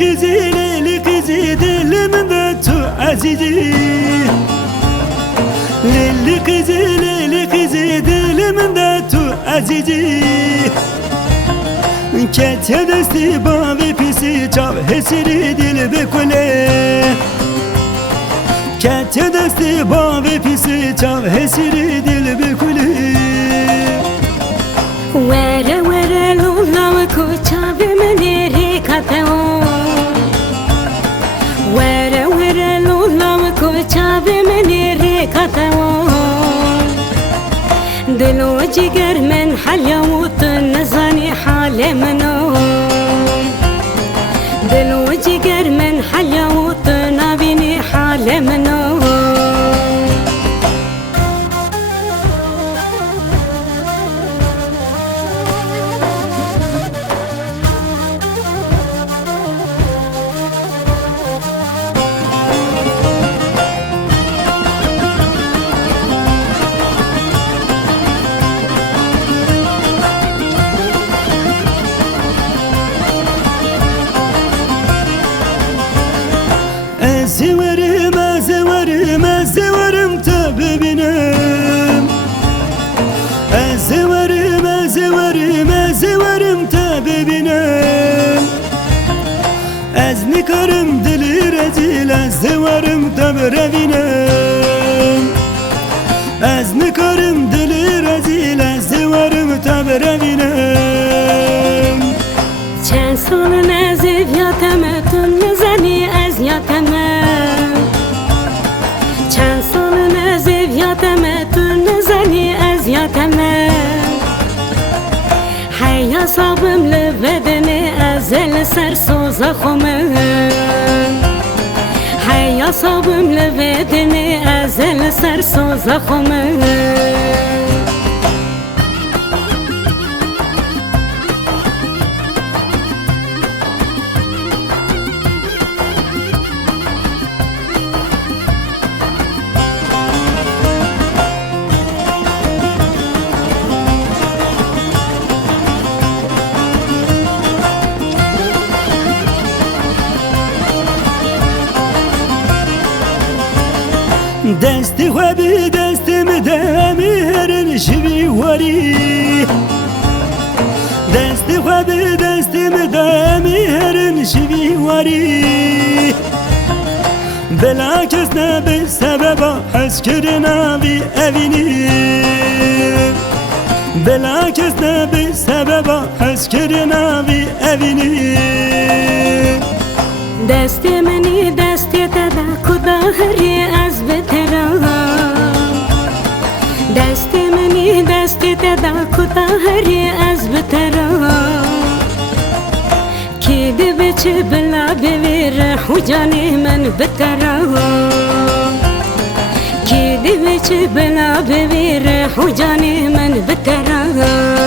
ليلي كزي دل من باتو عزيزي ليلي كزي دل من باتو عزيزي كاتيا دستي بابي بيسي جاب هسيري دل بكله كاتيا دستي بابي بيسي جاب هسيري دل بكله ورا ورا لولا وكوچا بمنيري كاتو ورا ورا لولا وكوچا بمنيري كاتو دلو جگر من حليا وطن نزاني حالي منو دلو جگر من حليا وطن نبيني حالي منو زورم تببنم زورم تببنم از نکارم دلی رزیل زورم تبربینم از نکارم دلی رزیل زورم تبربینم چند سال نزیب یاتمتون نزنی از یاتمم چند سال نزیب یاتمتون نزنی از یاتمم حیا صابم لبدنی ازل سر سوز خمم حیا صابم لبدنی ازل سر سوز خمم دستی خوابی دستی مدامی هرن شبی واری دستی خوابی دستی مدامی هرن شبی واری بلا کس نبی سببا حس کرنا بی اوینی بلا کس نبی سببا حس کرنا بی اوینی دستی منی دستی تدا خدا هری از بترام دستی منی دستی تدا خدا هری از بترام کی دی بچه بلا بویر حجانی من بترام کی دی بچه بلا بویر حجانی من بترام